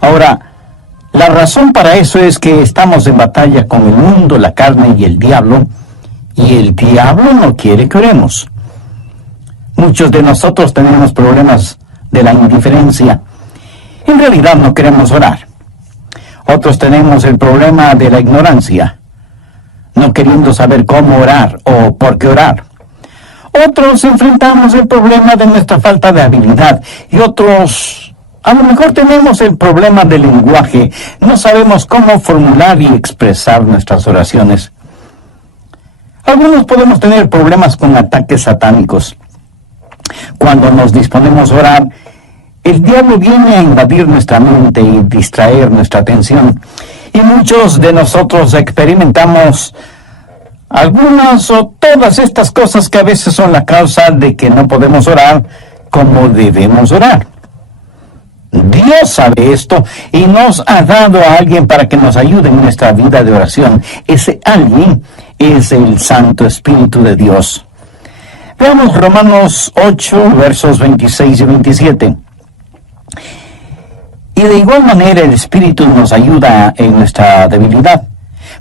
Ahora, la razón para eso es que estamos en batalla con el mundo, la carne y el diablo no quiere que oremos. Muchos de nosotros tenemos problemas de la indiferencia. En realidad no queremos orar. Otros tenemos el problema de la ignorancia, no queriendo saber cómo orar o por qué orar. Otros enfrentamos el problema de nuestra falta de habilidad y otros, a lo mejor tenemos el problema del lenguaje. No sabemos cómo formular y expresar nuestras oraciones. Algunos podemos tener problemas con ataques satánicos. Cuando nos disponemos a orar, el diablo viene a invadir nuestra mente y distraer nuestra atención. Y muchos de nosotros experimentamos algunas o todas estas cosas que a veces son la causa de que no podemos orar como debemos orar. Dios sabe esto y nos ha dado a alguien para que nos ayude en nuestra vida de oración. Ese alguien es el Santo Espíritu de Dios. Veamos Romanos 8, versos 26 y 27. Y de igual manera el Espíritu nos ayuda en nuestra debilidad,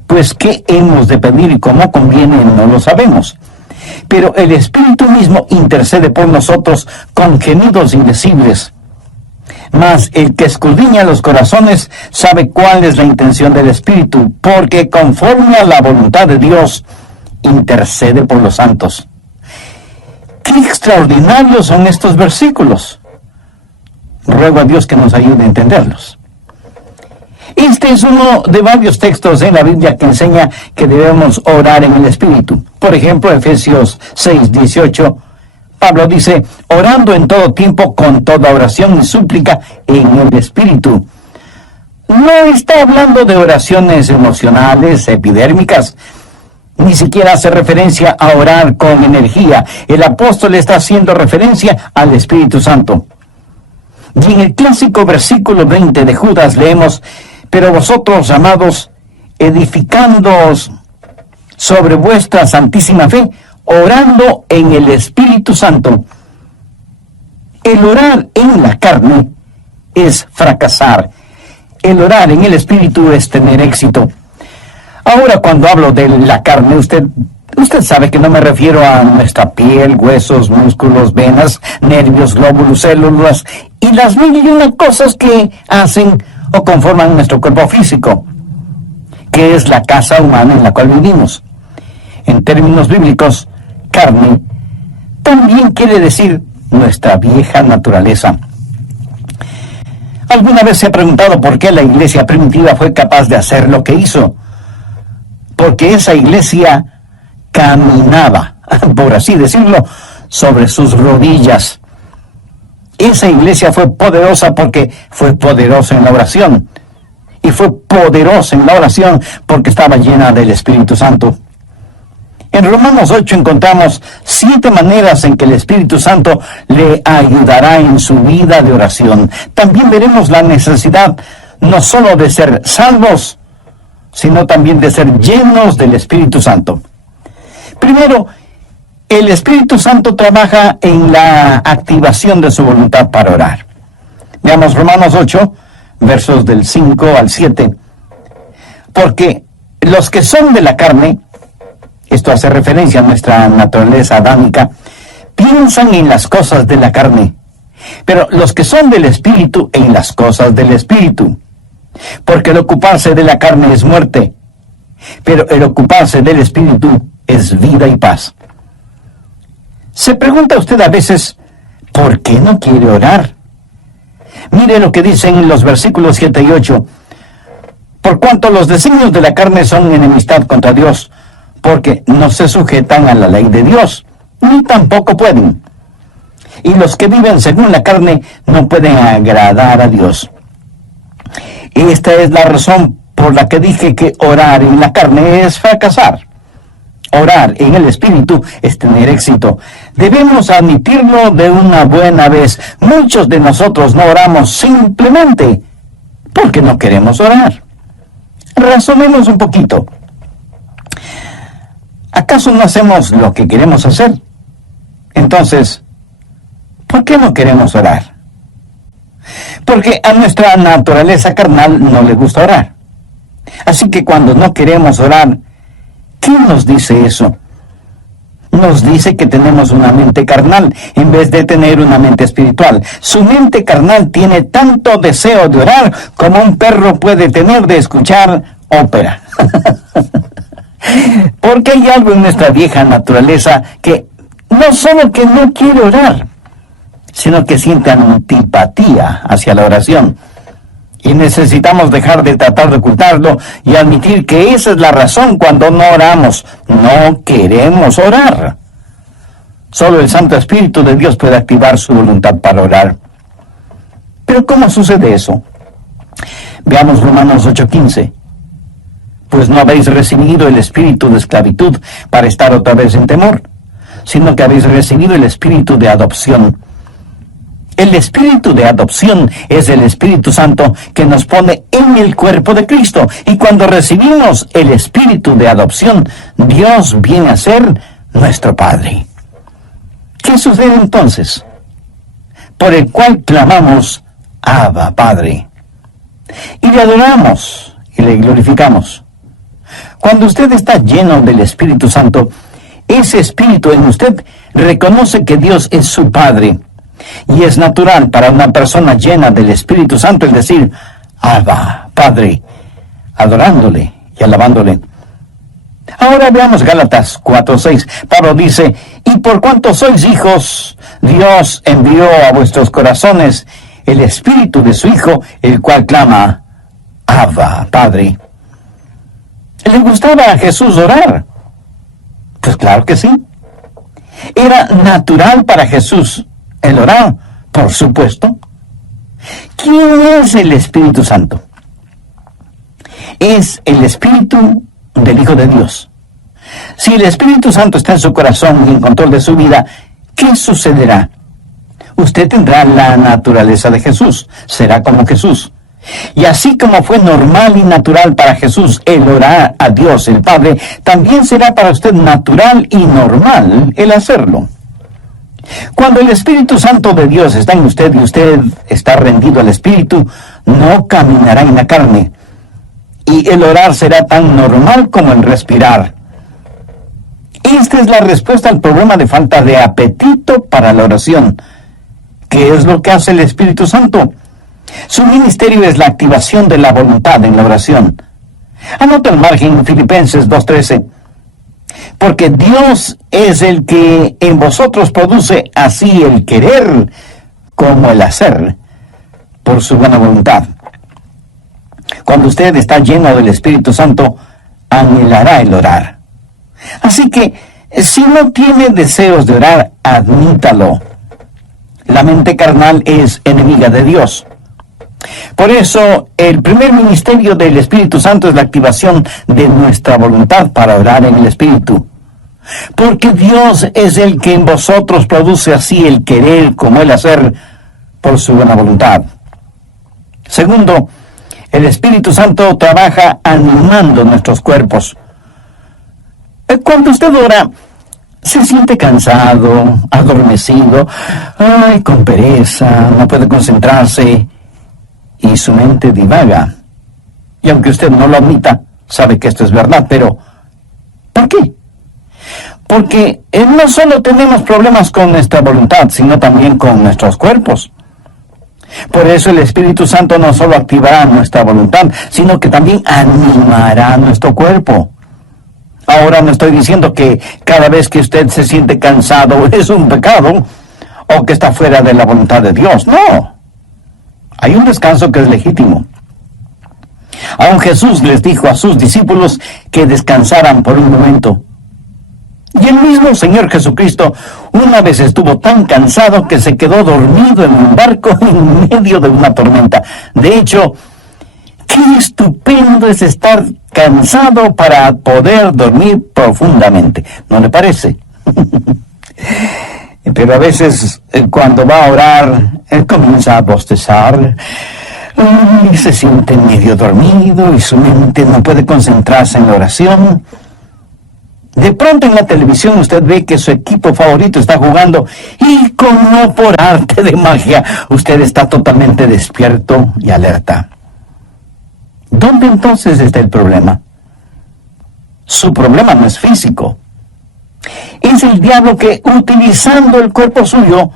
pues qué hemos de pedir y cómo conviene no lo sabemos. Pero el Espíritu mismo intercede por nosotros con gemidos indecibles. Mas el que escudriña los corazones sabe cuál es la intención del Espíritu, porque conforme a la voluntad de Dios intercede por los santos. ¡Qué extraordinarios son estos versículos! Ruego a Dios que nos ayude a entenderlos. Este es uno de varios textos en la Biblia que enseña que debemos orar en el Espíritu. Por ejemplo, Efesios 6, 18, Pablo dice, orando en todo tiempo con toda oración y súplica en el Espíritu. No está hablando de oraciones emocionales, epidérmicas, ni siquiera hace referencia a orar con energía. El apóstol está haciendo referencia al Espíritu Santo. Y en el clásico versículo 20 de Judas leemos, pero vosotros, amados, edificándoos sobre vuestra santísima fe, orando en el Espíritu Santo. El orar en la carne es fracasar. El orar en el Espíritu es tener éxito. Ahora, cuando hablo de la carne, usted sabe que no me refiero a nuestra piel, huesos, músculos, venas, nervios, glóbulos, células y las mil y una cosas que hacen o conforman nuestro cuerpo físico, que es la casa humana en la cual vivimos. En términos bíblicos, carne también quiere decir nuestra vieja naturaleza. ¿Alguna vez se ha preguntado por qué la iglesia primitiva fue capaz de hacer lo que hizo? Porque esa iglesia caminaba, por así decirlo, sobre sus rodillas. Esa iglesia fue poderosa porque fue poderosa en la oración. Y fue poderosa en la oración porque estaba llena del Espíritu Santo. En Romanos 8 encontramos 7 maneras en que el Espíritu Santo le ayudará en su vida de oración. También veremos la necesidad no solo de ser salvos, sino también de ser llenos del Espíritu Santo. Primero, el Espíritu Santo trabaja en la activación de su voluntad para orar. Veamos Romanos 8, versos del 5 al 7. Porque los que son de la carne, esto hace referencia a nuestra naturaleza adámica, piensan en las cosas de la carne, pero los que son del Espíritu en las cosas del Espíritu. Porque el ocuparse de la carne es muerte, pero el ocuparse del Espíritu es vida y paz. Se pregunta usted a veces, ¿por qué no quiere orar? Mire lo que dicen los versículos 7 y 8. Por cuanto los designios de la carne son enemistad contra Dios, porque no se sujetan a la ley de Dios, ni tampoco pueden. Y los que viven según la carne no pueden agradar a Dios. Esta es la razón por la que dije que orar en la carne es fracasar. Orar en el Espíritu es tener éxito. Debemos admitirlo de una buena vez. Muchos de nosotros no oramos simplemente porque no queremos orar. Razonemos un poquito. ¿Acaso no hacemos lo que queremos hacer? Entonces, ¿por qué no queremos orar? Porque a nuestra naturaleza carnal no le gusta orar. Así que cuando no queremos orar, ¿qué nos dice eso? Nos dice que tenemos una mente carnal en vez de tener una mente espiritual. Su mente carnal tiene tanto deseo de orar como un perro puede tener de escuchar ópera. Porque hay algo en nuestra vieja naturaleza que no solo que no quiere orar, sino que siente antipatía hacia la oración. Y necesitamos dejar de tratar de ocultarlo y admitir que esa es la razón cuando no oramos. No queremos orar. Solo el Santo Espíritu de Dios puede activar su voluntad para orar. Pero ¿cómo sucede eso? Veamos Romanos 8:15. Pues no habéis recibido el espíritu de esclavitud para estar otra vez en temor, sino que habéis recibido el espíritu de adopción. El espíritu de adopción es el Espíritu Santo que nos pone en el cuerpo de Cristo. Y cuando recibimos el espíritu de adopción, Dios viene a ser nuestro Padre. ¿Qué sucede entonces? Por el cual clamamos, Abba, Padre. Y le adoramos y le glorificamos. Cuando usted está lleno del Espíritu Santo, ese Espíritu en usted reconoce que Dios es su Padre. Y es natural para una persona llena del Espíritu Santo el decir, Abba, Padre, adorándole y alabándole. Ahora veamos Gálatas 4:6. Pablo dice, y por cuanto sois hijos, Dios envió a vuestros corazones el Espíritu de su Hijo, el cual clama, Abba, Padre. ¿Le gustaba a Jesús orar? Pues claro que sí. Era natural para Jesús el orar, por supuesto. ¿Quién es el Espíritu Santo? Es el Espíritu del Hijo de Dios. Si el Espíritu Santo está en su corazón y en control de su vida, ¿qué sucederá? Usted tendrá la naturaleza de Jesús, será como Jesús. Y así como fue normal y natural para Jesús el orar a Dios el Padre, también será para usted natural y normal el hacerlo. Cuando el Espíritu Santo de Dios está en usted y usted está rendido al Espíritu, no caminará en la carne. Y el orar será tan normal como el respirar. Esta es la respuesta al problema de falta de apetito para la oración. ¿Qué es lo que hace el Espíritu Santo? Su ministerio es la activación de la voluntad en la oración. Anota al margen Filipenses 2:13. Porque Dios es el que en vosotros produce así el querer como el hacer por su buena voluntad. Cuando usted está lleno del Espíritu Santo, anhelará el orar. Así que, si no tiene deseos de orar, admítalo. La mente carnal es enemiga de Dios. Por eso, el primer ministerio del Espíritu Santo es la activación de nuestra voluntad para orar en el Espíritu. Porque Dios es el que en vosotros produce así el querer como el hacer por su buena voluntad. Segundo, el Espíritu Santo trabaja animando nuestros cuerpos. Cuando usted ora, se siente cansado, adormecido, con pereza, no puede concentrarse y su mente divaga. Y aunque usted no lo admita, sabe que esto es verdad, pero ¿por qué? Porque no solo tenemos problemas con nuestra voluntad, sino también con nuestros cuerpos. Por eso el Espíritu Santo no solo activará nuestra voluntad, sino que también animará nuestro cuerpo. Ahora no estoy diciendo que cada vez que usted se siente cansado es un pecado o que está fuera de la voluntad de Dios. No. Hay un descanso que es legítimo. Aún Jesús les dijo a sus discípulos que descansaran por un momento. Y el mismo Señor Jesucristo una vez estuvo tan cansado que se quedó dormido en un barco en medio de una tormenta. De hecho, qué estupendo es estar cansado para poder dormir profundamente, ¿no le parece? Pero a veces cuando va a orar, comienza a bostezar y se siente medio dormido y su mente no puede concentrarse en la oración. De pronto en la televisión usted ve que su equipo favorito está jugando y como por arte de magia, usted está totalmente despierto y alerta. ¿Dónde entonces está el problema? Su problema no es físico. Es el diablo que, utilizando el cuerpo suyo,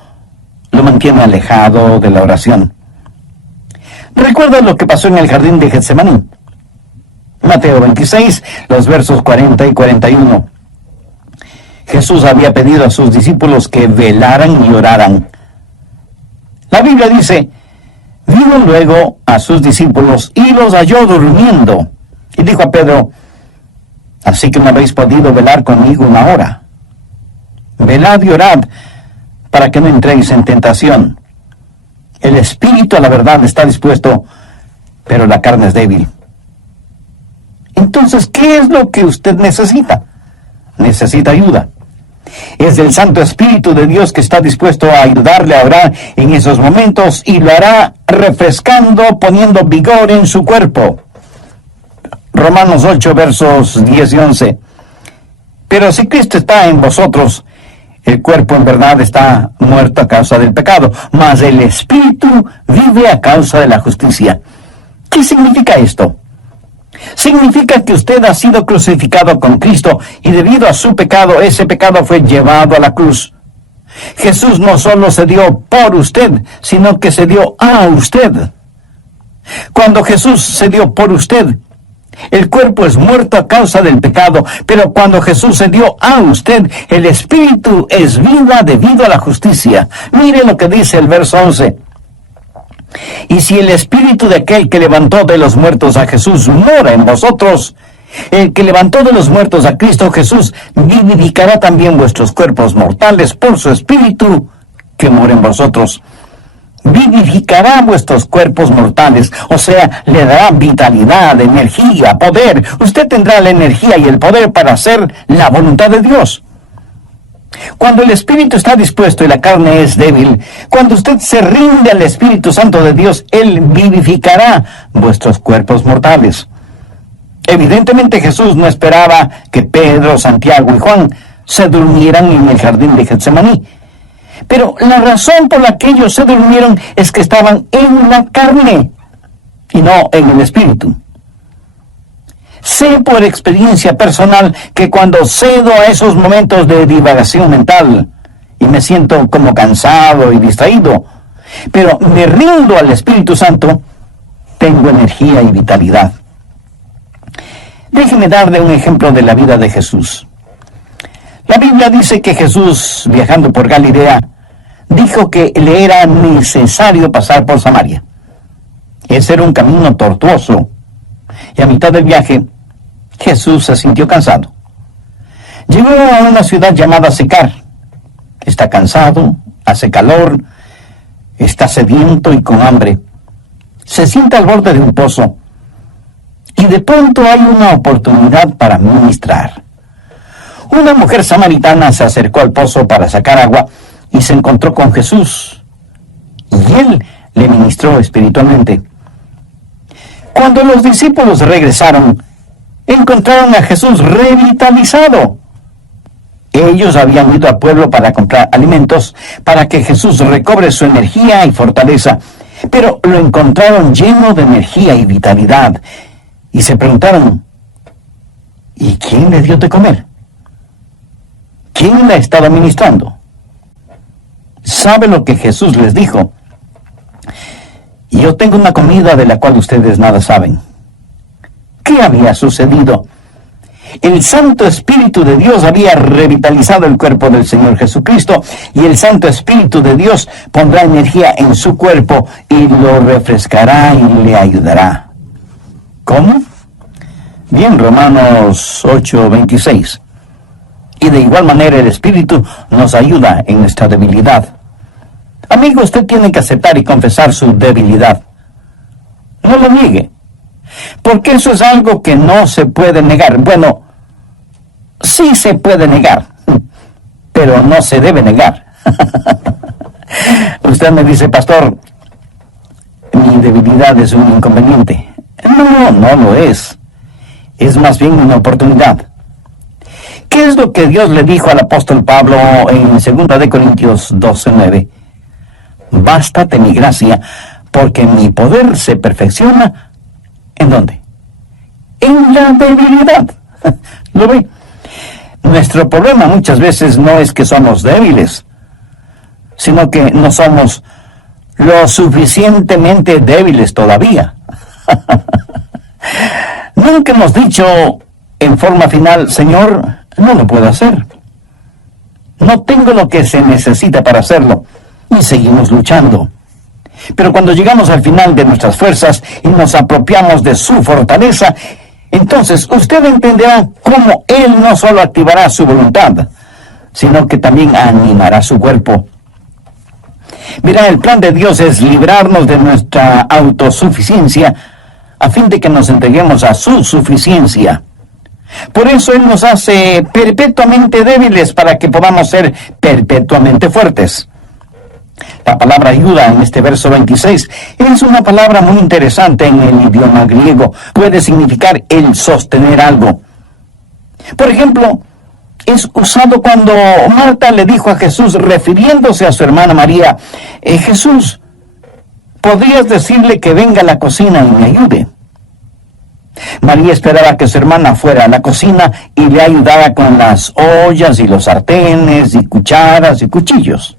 lo mantiene alejado de la oración. ¿Recuerda lo que pasó en el jardín de Getsemaní? Mateo 26, los versos 40 y 41. Jesús había pedido a sus discípulos que velaran y oraran. La Biblia dice: vino luego a sus discípulos y los halló durmiendo. Y dijo a Pedro: así que no habéis podido velar conmigo una hora. Velad y orad, para que no entréis en tentación. El espíritu a la verdad está dispuesto, pero la carne es débil. Entonces, ¿qué es lo que usted necesita? Necesita ayuda. Es el Santo Espíritu de Dios que está dispuesto a ayudarle a orar en esos momentos y lo hará refrescando, poniendo vigor en su cuerpo. Romanos 8, versos 10 y 11. Pero si Cristo está en vosotros, el cuerpo en verdad está muerto a causa del pecado, mas el Espíritu vive a causa de la justicia. ¿Qué significa esto? Significa que usted ha sido crucificado con Cristo y debido a su pecado, ese pecado fue llevado a la cruz. Jesús no solo se dio por usted, sino que se dio a usted. Cuando Jesús se dio por usted, el cuerpo es muerto a causa del pecado, pero cuando Jesús se dio a usted, el Espíritu es vida debido a la justicia. Mire lo que dice el verso 11. Y si el Espíritu de aquel que levantó de los muertos a Jesús mora en vosotros, el que levantó de los muertos a Cristo Jesús vivificará también vuestros cuerpos mortales por su Espíritu que mora en vosotros. Vivificará vuestros cuerpos mortales, o sea, le dará vitalidad, energía, poder. Usted tendrá la energía y el poder para hacer la voluntad de Dios. Cuando el Espíritu está dispuesto y la carne es débil, cuando usted se rinde al Espíritu Santo de Dios, Él vivificará vuestros cuerpos mortales. Evidentemente Jesús no esperaba que Pedro, Santiago y Juan se durmieran en el jardín de Getsemaní. Pero la razón por la que ellos se durmieron es que estaban en la carne y no en el Espíritu. Sé por experiencia personal que cuando cedo a esos momentos de divagación mental y me siento como cansado y distraído, pero me rindo al Espíritu Santo, tengo energía y vitalidad. Déjeme darle un ejemplo de la vida de Jesús. La Biblia dice que Jesús, viajando por Galilea, dijo que le era necesario pasar por Samaria. Ese era un camino tortuoso, y a mitad del viaje, Jesús se sintió cansado. Llegó a una ciudad llamada Sicar. Está cansado, hace calor, está sediento y con hambre. Se sienta al borde de un pozo, y de pronto hay una oportunidad para ministrar. Una mujer samaritana se acercó al pozo para sacar agua y se encontró con Jesús, y él le ministró espiritualmente. Cuando los discípulos regresaron, encontraron a Jesús revitalizado. Ellos habían ido al pueblo para comprar alimentos para que Jesús recobre su energía y fortaleza, pero lo encontraron lleno de energía y vitalidad, y se preguntaron: ¿y quién le dio de comer? ¿Quién le estaba ministrando? ¿Sabe lo que Jesús les dijo? Yo tengo una comida de la cual ustedes nada saben. ¿Qué había sucedido? El Santo Espíritu de Dios había revitalizado el cuerpo del Señor Jesucristo, y el Santo Espíritu de Dios pondrá energía en su cuerpo y lo refrescará y le ayudará. ¿Cómo? Bien, Romanos 8:26. Y de igual manera el Espíritu nos ayuda en nuestra debilidad. Amigo, usted tiene que aceptar y confesar su debilidad. No lo niegue, porque eso es algo que no se puede negar. Bueno, sí se puede negar, pero no se debe negar. Usted me dice: pastor, mi debilidad es un inconveniente. No, no lo es. Es más bien una oportunidad. ¿Qué es lo que Dios le dijo al apóstol Pablo en 2 de Corintios 12:9? Bástate mi gracia, porque mi poder se perfecciona, ¿en dónde? En la debilidad. ¿Lo ve? Nuestro problema muchas veces no es que somos débiles, sino que no somos lo suficientemente débiles todavía. Nunca hemos dicho en forma final, Señor, no lo puedo hacer. No tengo lo que se necesita para hacerlo. Y seguimos luchando. Pero cuando llegamos al final de nuestras fuerzas y nos apropiamos de su fortaleza, entonces usted entenderá cómo Él no solo activará su voluntad, sino que también animará su cuerpo. Mira, el plan de Dios es librarnos de nuestra autosuficiencia a fin de que nos entreguemos a su suficiencia. Por eso Él nos hace perpetuamente débiles para que podamos ser perpetuamente fuertes. La palabra ayuda en este verso 26 es una palabra muy interesante en el idioma griego. Puede significar el sostener algo. Por ejemplo, es usado cuando Marta le dijo a Jesús, refiriéndose a su hermana María, Jesús, ¿podrías decirle que venga a la cocina y me ayude? María esperaba que su hermana fuera a la cocina y le ayudara con las ollas y los sartenes y cucharas y cuchillos.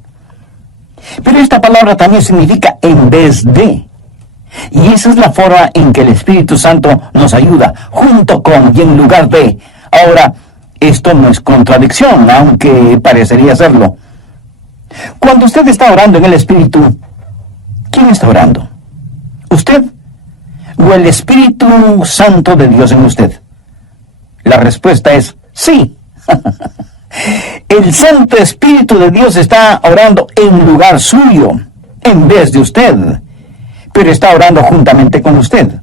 Pero esta palabra también significa en vez de. Y esa es la forma en que el Espíritu Santo nos ayuda, junto con y en lugar de. Ahora, esto no es contradicción, aunque parecería serlo. Cuando usted está orando en el Espíritu, ¿quién está orando? ¿Usted o el Espíritu Santo de Dios en usted? La respuesta es sí. El Santo Espíritu de Dios está orando en lugar suyo, en vez de usted, pero está orando juntamente con usted.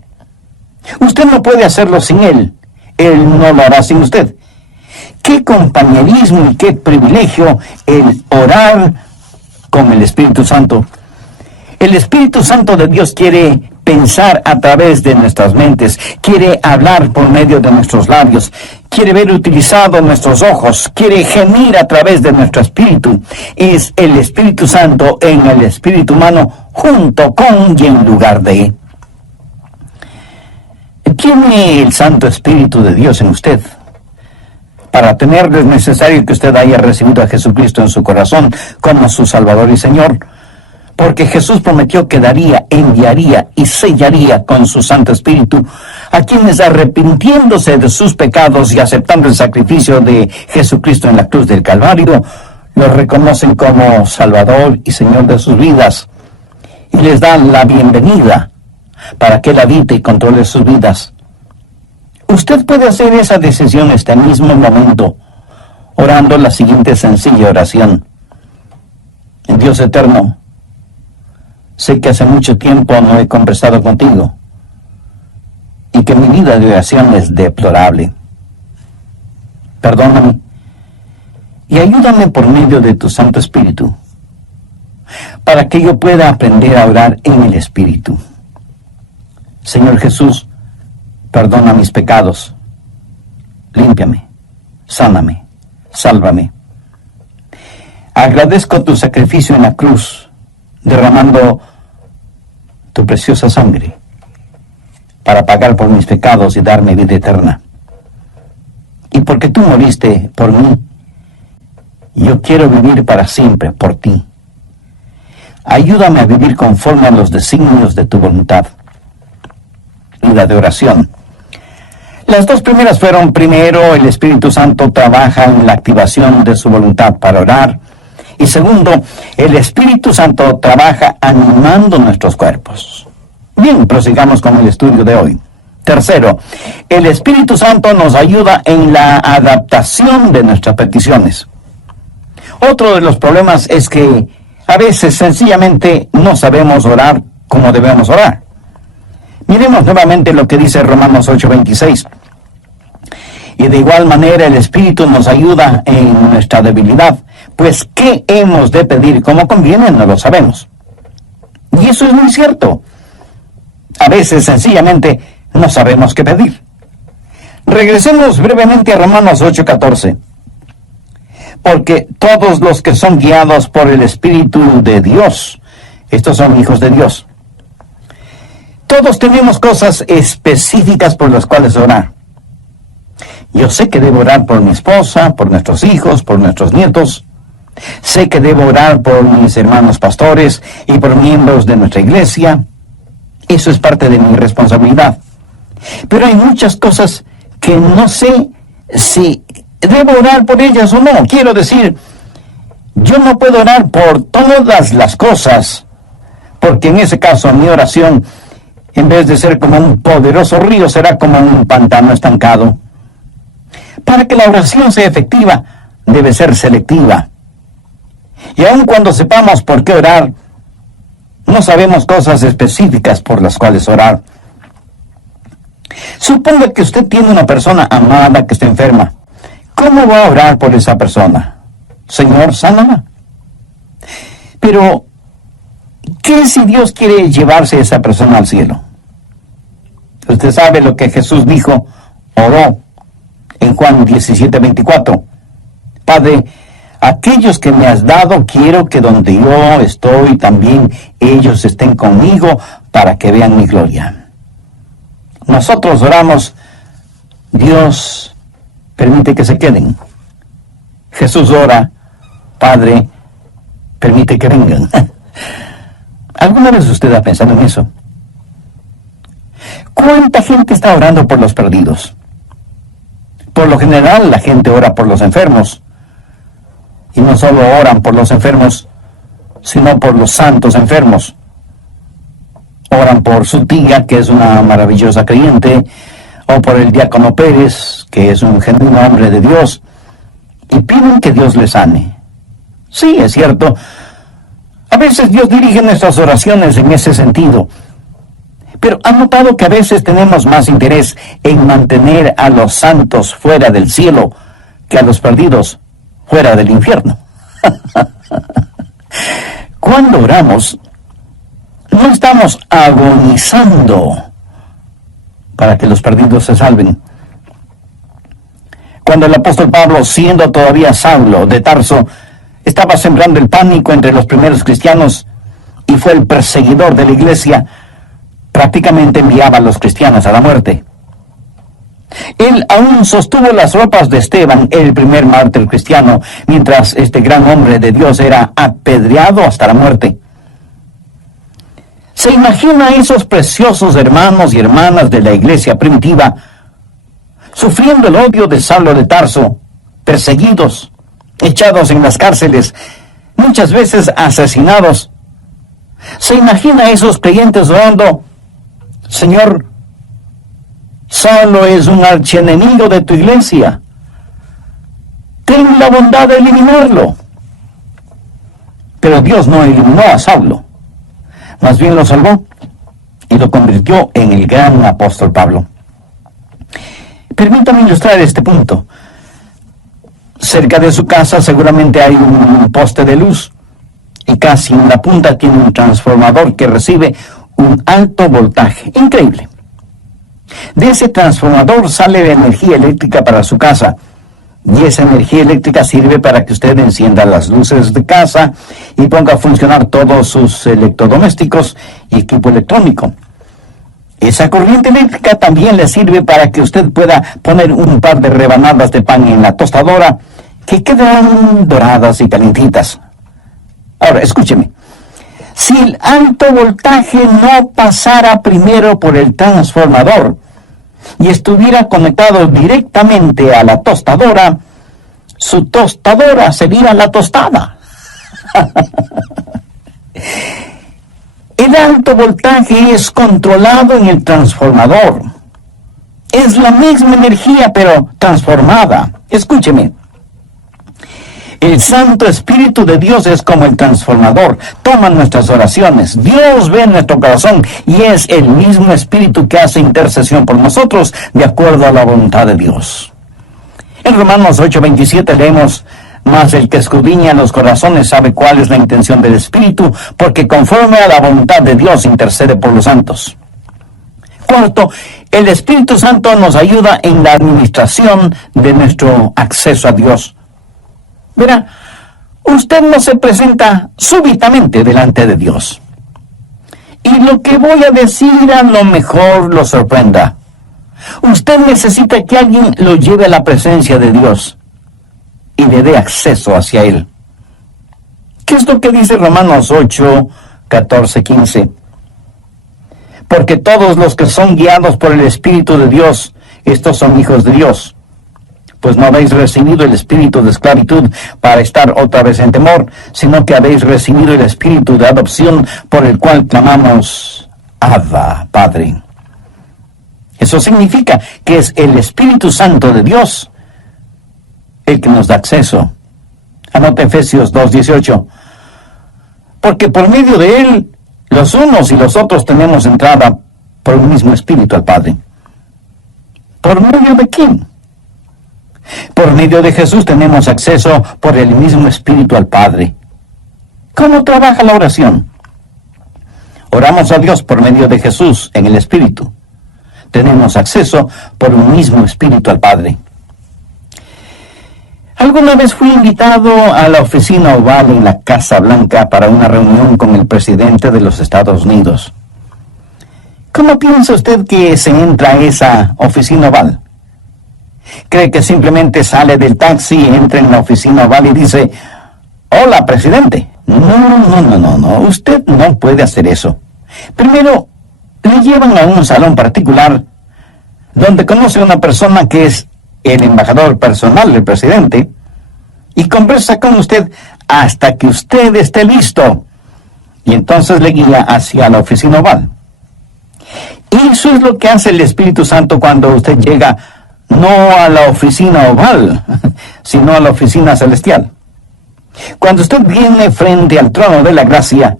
Usted no puede hacerlo sin Él. Él no lo hará sin usted. Qué compañerismo y qué privilegio el orar con el Espíritu Santo. El Espíritu Santo de Dios quiere pensar a través de nuestras mentes, quiere hablar por medio de nuestros labios, quiere ver utilizados nuestros ojos, quiere gemir a través de nuestro espíritu. Es el Espíritu Santo en el espíritu humano, junto con y en lugar de. ¿Tiene el Santo Espíritu de Dios en usted? Para tenerlo es necesario que usted haya recibido a Jesucristo en su corazón como su Salvador y Señor, porque Jesús prometió que daría, enviaría y sellaría con su Santo Espíritu a quienes, arrepintiéndose de sus pecados y aceptando el sacrificio de Jesucristo en la cruz del Calvario, lo reconocen como Salvador y Señor de sus vidas y les dan la bienvenida para que Él habite y controle sus vidas. Usted puede hacer esa decisión este mismo momento, orando la siguiente sencilla oración. Dios eterno, sé que hace mucho tiempo no he conversado contigo y que mi vida de oración es deplorable. Perdóname y ayúdame por medio de tu Santo Espíritu para que yo pueda aprender a orar en el Espíritu. Señor Jesús, perdona mis pecados, límpiame, sáname, sálvame. Agradezco tu sacrificio en la cruz, derramando tu preciosa sangre para pagar por mis pecados y darme vida eterna. Y porque tú moriste por mí, yo quiero vivir para siempre por ti. Ayúdame a vivir conforme a los designios de tu voluntad. Vida de oración. Las dos primeras fueron: primero, el Espíritu Santo trabaja en la activación de su voluntad para orar, y segundo, el Espíritu Santo trabaja animando nuestros cuerpos. Bien, prosigamos con el estudio de hoy. Tercero, el Espíritu Santo nos ayuda en la adaptación de nuestras peticiones. Otro de los problemas es que a veces sencillamente no sabemos orar como debemos orar. Miremos nuevamente lo que dice Romanos 8:26. Y de igual manera el Espíritu nos ayuda en nuestra debilidad, pues ¿qué hemos de pedir como conviene? No lo sabemos. Y eso es muy cierto. A veces sencillamente no sabemos qué pedir. Regresemos brevemente a Romanos 8:14. porque todos los que son guiados por el Espíritu de Dios, estos son hijos de Dios. Todos tenemos cosas específicas por las cuales orar. Yo sé que debo orar por mi esposa, por nuestros hijos, por nuestros nietos. Sé que debo orar por mis hermanos pastores y por miembros de nuestra iglesia. Eso es parte de mi responsabilidad. Pero hay muchas cosas que no sé si debo orar por ellas o no. Quiero decir, yo no puedo orar por todas las cosas, porque en ese caso mi oración, en vez de ser como un poderoso río, será como un pantano estancado. Para que la oración sea efectiva, debe ser selectiva. Y aun cuando sepamos por qué orar, no sabemos cosas específicas por las cuales orar. Suponga que usted tiene una persona amada que está enferma. ¿Cómo va a orar por esa persona? Señor, sánala. Pero, ¿qué si Dios quiere llevarse a esa persona al cielo? Usted sabe lo que Jesús dijo, oró en Juan 17:24. Padre, aquellos que me has dado, quiero que donde yo estoy también ellos estén conmigo para que vean mi gloria. Nosotros oramos, Dios permite que se queden. Jesús ora, Padre, permite que vengan. ¿Alguna vez usted ha pensado en eso? ¿Cuánta gente está orando por los perdidos? Por lo general, la gente ora por los enfermos. Y no solo oran por los enfermos, sino por los santos enfermos. Oran por su tía, que es una maravillosa creyente, o por el diácono Pérez, que es un genuino hombre de Dios, y piden que Dios les sane. Sí, es cierto. A veces Dios dirige nuestras oraciones en ese sentido. Pero ¿han notado que a veces tenemos más interés en mantener a los santos fuera del cielo que a los perdidos fuera del infierno? Cuando oramos, no estamos agonizando para que los perdidos se salven. Cuando el apóstol Pablo, siendo todavía Saulo de Tarso, estaba sembrando el pánico entre los primeros cristianos y fue el perseguidor de la iglesia, prácticamente enviaba a los cristianos a la muerte. Él aún sostuvo las ropas de Esteban, el primer mártir cristiano, mientras este gran hombre de Dios era apedreado hasta la muerte. ¿Se imagina a esos preciosos hermanos y hermanas de la iglesia primitiva sufriendo el odio de Saulo de Tarso, perseguidos, echados en las cárceles, muchas veces asesinados? ¿Se imagina a esos creyentes orando, Señor, Saulo es un archienemigo de tu iglesia, ten la bondad de eliminarlo? Pero Dios no eliminó a Saulo, más bien lo salvó y lo convirtió en el gran apóstol Pablo. Permítame ilustrar este punto. Cerca de su casa seguramente hay un poste de luz y casi en la punta tiene un transformador que recibe un alto voltaje. Increíble. De ese transformador sale la energía eléctrica para su casa, y esa energía eléctrica sirve para que usted encienda las luces de casa y ponga a funcionar todos sus electrodomésticos y equipo electrónico. Esa corriente eléctrica también le sirve para que usted pueda poner un par de rebanadas de pan en la tostadora que quedarán doradas y calentitas. Ahora, escúcheme. Si el alto voltaje no pasara primero por el transformador y estuviera conectado directamente a la tostadora, su tostadora sería la tostada. El alto voltaje es controlado en el transformador. Es la misma energía, pero transformada. Escúcheme. El Santo Espíritu de Dios es como el transformador. Toma nuestras oraciones. Dios ve nuestro corazón y es el mismo Espíritu que hace intercesión por nosotros de acuerdo a la voluntad de Dios. En Romanos 8:27 leemos, mas el que escudriña los corazones sabe cuál es la intención del Espíritu, porque conforme a la voluntad de Dios intercede por los santos. Cuarto, el Espíritu Santo nos ayuda en la administración de nuestro acceso a Dios. Verá, usted no se presenta súbitamente delante de Dios. Y lo que voy a decir a lo mejor lo sorprenda. Usted necesita que alguien lo lleve a la presencia de Dios y le dé acceso hacia Él. ¿Qué es lo que dice Romanos 8, 14, 15? Porque todos los que son guiados por el Espíritu de Dios, estos son hijos de Dios. Pues no habéis recibido el espíritu de esclavitud para estar otra vez en temor, sino que habéis recibido el espíritu de adopción por el cual clamamos, Abba, Padre. Eso significa que es el Espíritu Santo de Dios el que nos da acceso. Anota Efesios 2:18. Porque por medio de Él, los unos y los otros tenemos entrada por un mismo Espíritu al Padre. ¿Por medio de quién? Por medio de Jesús tenemos acceso por el mismo Espíritu al Padre. ¿Cómo trabaja la oración? Oramos a Dios por medio de Jesús en el Espíritu. Tenemos acceso por un mismo Espíritu al Padre. Alguna vez fui invitado a la oficina oval en la Casa Blanca para una reunión con el presidente de los Estados Unidos. ¿Cómo piensa usted que se entra a esa oficina oval? ¿Cree que simplemente sale del taxi, entra en la oficina oval y dice, hola, presidente? No, usted no puede hacer eso. Primero, le llevan a un salón particular donde conoce a una persona que es el embajador personal del presidente y conversa con usted hasta que usted esté listo. Y entonces le guía hacia la oficina oval. Y eso es lo que hace el Espíritu Santo cuando usted llega no a la oficina oval, sino a la oficina celestial. Cuando usted viene frente al trono de la gracia,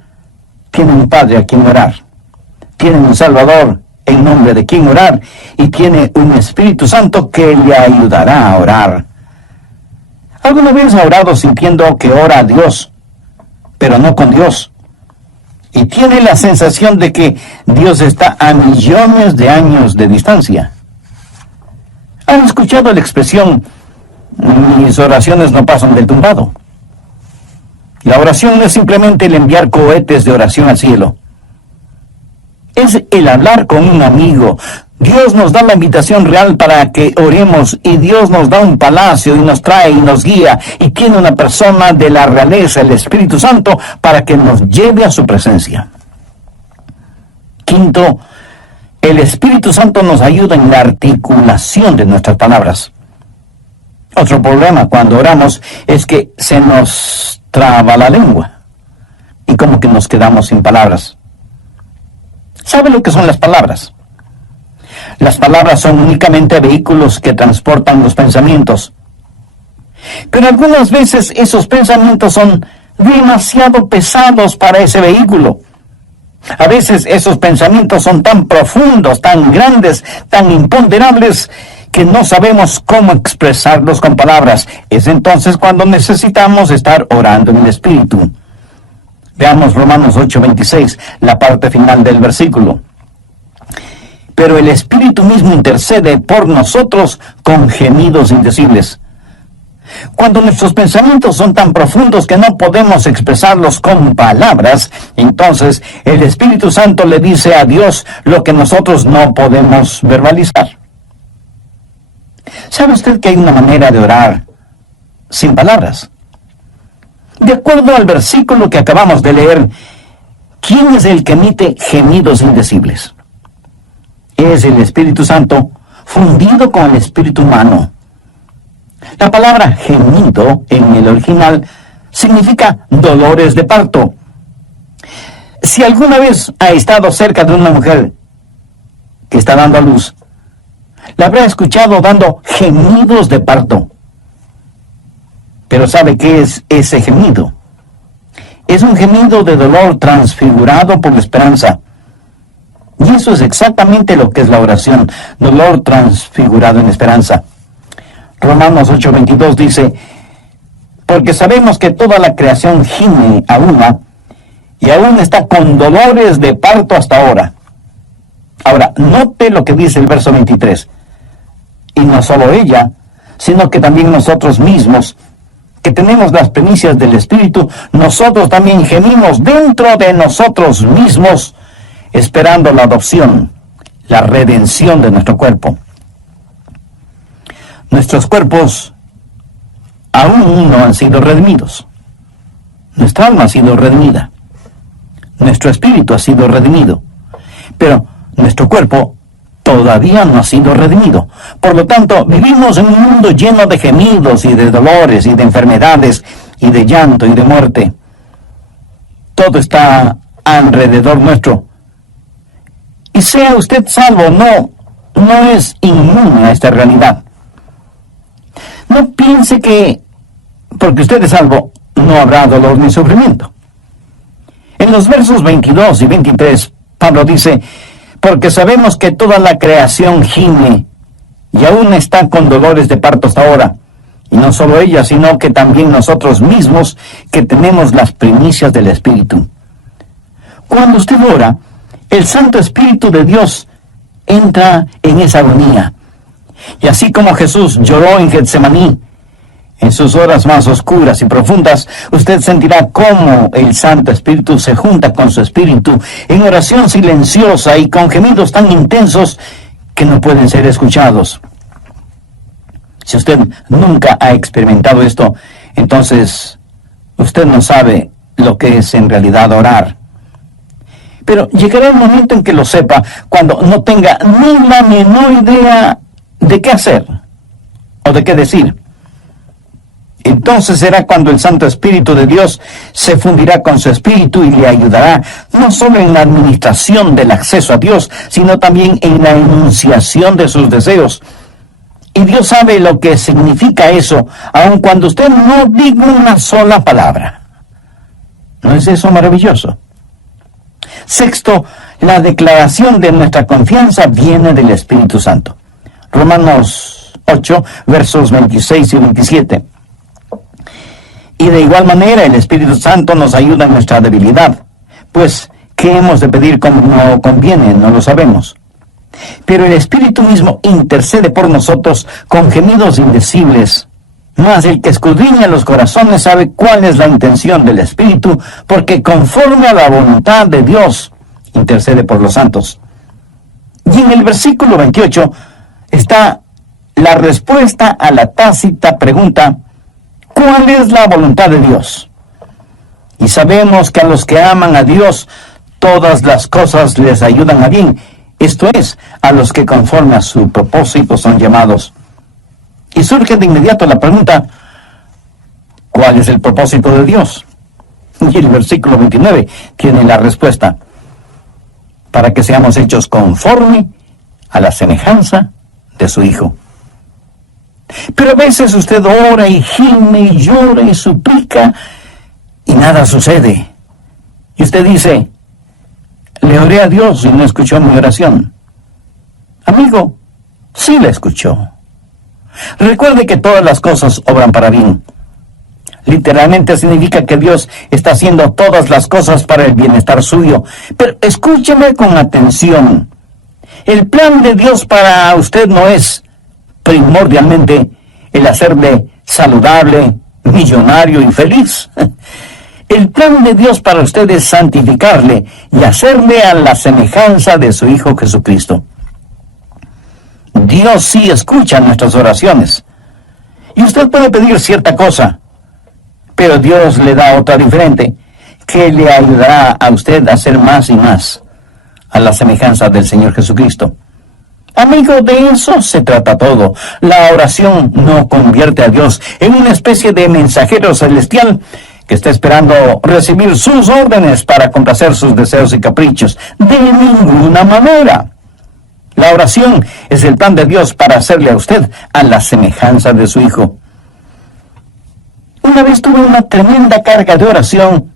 tiene un Padre a quien orar, tiene un Salvador en nombre de quien orar, y tiene un Espíritu Santo que le ayudará a orar. ¿Alguna vez ha orado sintiendo que ora a Dios, pero no con Dios? Y tiene la sensación de que Dios está a millones de años de distancia. ¿Han escuchado la expresión, mis oraciones no pasan del tumbado? La oración no es simplemente el enviar cohetes de oración al cielo. Es el hablar con un amigo. Dios nos da la invitación real para que oremos, y Dios nos da un palacio y nos trae y nos guía, y tiene una persona de la realeza, el Espíritu Santo, para que nos lleve a su presencia. Quinto, el Espíritu Santo nos ayuda en la articulación de nuestras palabras. Otro problema cuando oramos es que se nos traba la lengua y como que nos quedamos sin palabras. ¿Sabe lo que son las palabras? Las palabras son únicamente vehículos que transportan los pensamientos. Pero algunas veces esos pensamientos son demasiado pesados para ese vehículo. A veces esos pensamientos son tan profundos, tan grandes, tan imponderables, que no sabemos cómo expresarlos con palabras. Es entonces cuando necesitamos estar orando en el Espíritu. Veamos Romanos 8:26, la parte final del versículo. Pero el Espíritu mismo intercede por nosotros con gemidos indecibles. Cuando nuestros pensamientos son tan profundos que no podemos expresarlos con palabras, entonces el Espíritu Santo le dice a Dios lo que nosotros no podemos verbalizar. ¿Sabe usted que hay una manera de orar sin palabras? De acuerdo al versículo que acabamos de leer, ¿quién es el que emite gemidos indecibles? Es el Espíritu Santo fundido con el espíritu humano. La palabra gemido en el original significa dolores de parto. Si alguna vez ha estado cerca de una mujer que está dando a luz, la habrá escuchado dando gemidos de parto. Pero ¿sabe qué es ese gemido? Es un gemido de dolor transfigurado por la esperanza. Y eso es exactamente lo que es la oración, dolor transfigurado en esperanza. Romanos 8:22 dice, porque sabemos que toda la creación gime a una, y aún está con dolores de parto hasta ahora. Ahora, note lo que dice el verso 23. Y no solo ella, sino que también nosotros mismos, que tenemos las primicias del Espíritu, nosotros también gemimos dentro de nosotros mismos, esperando la adopción, la redención de nuestro cuerpo. Nuestros cuerpos aún no han sido redimidos. Nuestra alma ha sido redimida. Nuestro espíritu ha sido redimido. Pero nuestro cuerpo todavía no ha sido redimido. Por lo tanto, vivimos en un mundo lleno de gemidos y de dolores y de enfermedades y de llanto y de muerte. Todo está alrededor nuestro. Y sea usted salvo, no es inmune a esta realidad. No piense que porque usted es salvo no habrá dolor ni sufrimiento. En los versos 22 y 23, Pablo dice: porque sabemos que toda la creación gime y aún está con dolores de parto hasta ahora. Y no solo ella, sino que también nosotros mismos, que tenemos las primicias del Espíritu. Cuando usted ora, el Santo Espíritu de Dios entra en esa agonía. Y así como Jesús lloró en Getsemaní, en sus horas más oscuras y profundas, usted sentirá cómo el Santo Espíritu se junta con su espíritu en oración silenciosa y con gemidos tan intensos que no pueden ser escuchados. Si usted nunca ha experimentado esto, entonces usted no sabe lo que es en realidad orar. Pero llegará el momento en que lo sepa, cuando no tenga ni la menor idea de qué hacer o de qué decir. Entonces será cuando el Santo Espíritu de Dios se fundirá con su espíritu y le ayudará no solo en la administración del acceso a Dios, sino también en la enunciación de sus deseos. Y Dios sabe lo que significa eso, aun cuando usted no diga una sola palabra. ¿No es eso maravilloso? Sexto, la declaración de nuestra confianza viene del Espíritu Santo. Romanos 8, versos 26 y 27. Y de igual manera el Espíritu Santo nos ayuda en nuestra debilidad, pues ¿qué hemos de pedir como no conviene? No lo sabemos. Pero el Espíritu mismo intercede por nosotros con gemidos indecibles. Mas el que escudriña los corazones sabe cuál es la intención del Espíritu, porque conforme a la voluntad de Dios intercede por los santos. Y en el versículo 28 está la respuesta a la tácita pregunta: ¿cuál es la voluntad de Dios? Y sabemos que a los que aman a Dios, todas las cosas les ayudan a bien. Esto es, a los que conforme a su propósito son llamados. Y surge de inmediato la pregunta: ¿cuál es el propósito de Dios? Y el versículo 29 tiene la respuesta: para que seamos hechos conforme a la semejanza de su Hijo. Pero a veces usted ora y gime y llora y suplica y nada sucede. Y usted dice: le oré a Dios y no escuchó mi oración. Amigo, sí la escuchó. Recuerde que todas las cosas obran para bien. Literalmente significa que Dios está haciendo todas las cosas para el bienestar suyo. Pero escúcheme con atención. El plan de Dios para usted no es primordialmente el hacerle saludable, millonario y feliz. El plan de Dios para usted es santificarle y hacerle a la semejanza de su Hijo Jesucristo. Dios sí escucha nuestras oraciones. Y usted puede pedir cierta cosa, pero Dios le da otra diferente, que le ayudará a usted a hacer más y más a la semejanza del Señor Jesucristo. Amigo, de eso se trata todo. La oración no convierte a Dios en una especie de mensajero celestial que está esperando recibir sus órdenes para complacer sus deseos y caprichos. De ninguna manera. La oración es el plan de Dios para hacerle a usted a la semejanza de su Hijo. Una vez tuve una tremenda carga de oración,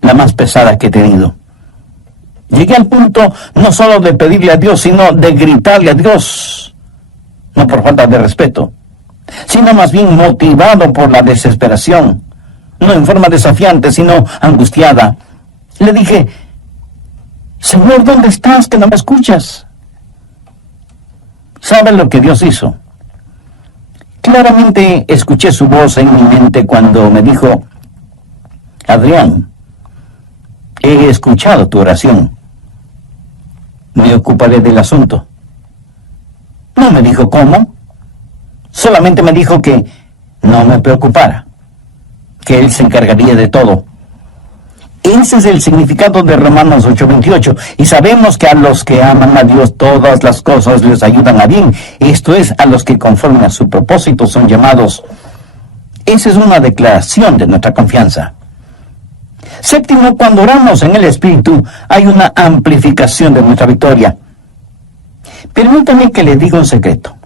la más pesada que he tenido. Llegué al punto no solo de pedirle a Dios, sino de gritarle a Dios, no por falta de respeto, sino más bien motivado por la desesperación, no en forma desafiante, sino angustiada. Le dije: Señor, ¿dónde estás que no me escuchas? ¿Saben lo que Dios hizo? Claramente escuché su voz en mi mente cuando me dijo: Adrián, he escuchado tu oración. Me ocuparé del asunto. No me dijo cómo, solamente me dijo que no me preocupara, que Él se encargaría de todo. Ese es el significado de Romanos 8:28. Y sabemos que a los que aman a Dios todas las cosas les ayudan a bien. Esto es, a los que conforme a su propósito son llamados. Esa es una declaración de nuestra confianza. Séptimo, cuando oramos en el Espíritu, hay una amplificación de nuestra victoria. Permítame que le diga un secreto.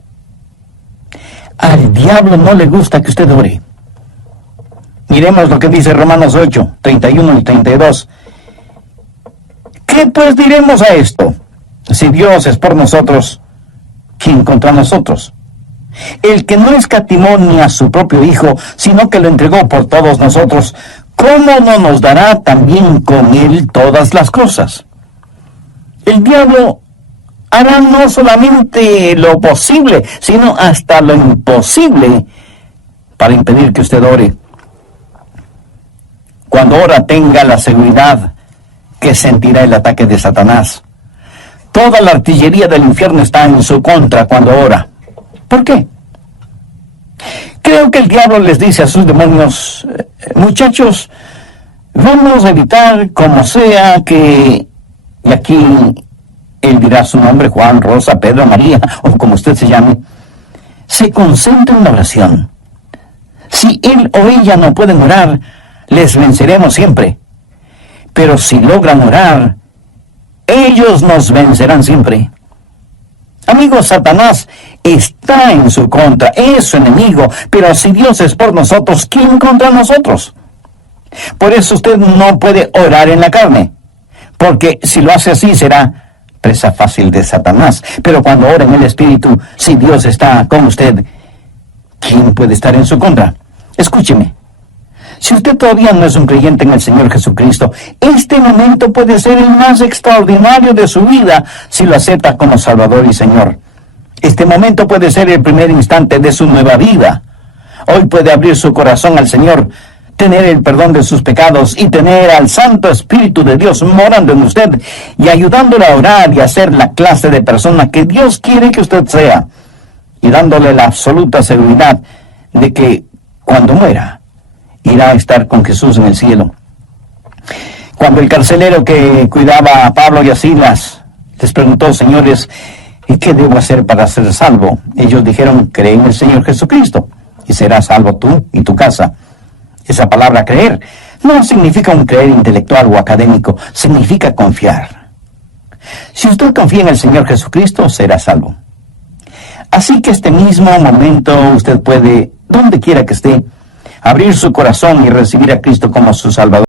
Al diablo no le gusta que usted ore. Miremos lo que dice Romanos 8, 31 y 32. ¿Qué pues diremos a esto? Si Dios es por nosotros, ¿quién contra nosotros? El que no escatimó ni a su propio Hijo, sino que lo entregó por todos nosotros, ¿cómo no nos dará también con Él todas las cosas? El diablo hará no solamente lo posible, sino hasta lo imposible para impedir que usted ore. Cuando ora, tenga la seguridad que sentirá el ataque de Satanás. Toda la artillería del infierno está en su contra cuando ora. ¿Por qué? Creo que el diablo les dice a sus demonios: muchachos, vamos a evitar como sea que... Y aquí él dirá su nombre: Juan, Rosa, Pedro, María, o como usted se llame. Se concentra en la oración. Si él o ella no pueden orar, les venceremos siempre. Pero si logran orar, ellos nos vencerán siempre. Amigos, Satanás está en su contra, es su enemigo, pero si Dios es por nosotros, ¿quién contra nosotros? Por eso usted no puede orar en la carne, porque si lo hace así será presa fácil de Satanás. Pero cuando ora en el Espíritu, si Dios está con usted, ¿quién puede estar en su contra? Escúcheme. Si usted todavía no es un creyente en el Señor Jesucristo, este momento puede ser el más extraordinario de su vida si lo acepta como Salvador y Señor. Este momento puede ser el primer instante de su nueva vida. Hoy puede abrir su corazón al Señor, tener el perdón de sus pecados y tener al Santo Espíritu de Dios morando en usted y ayudándole a orar y a ser la clase de persona que Dios quiere que usted sea, y dándole la absoluta seguridad de que cuando muera, irá a estar con Jesús en el cielo. Cuando el carcelero que cuidaba a Pablo y a Silas les preguntó: señores, ¿y qué debo hacer para ser salvo? Ellos dijeron: cree en el Señor Jesucristo y serás salvo tú y tu casa. Esa palabra creer no significa un creer intelectual o académico, significa confiar. Si usted confía en el Señor Jesucristo, será salvo. Así que este mismo momento usted puede, donde quiera que esté, abrir su corazón y recibir a Cristo como su Salvador.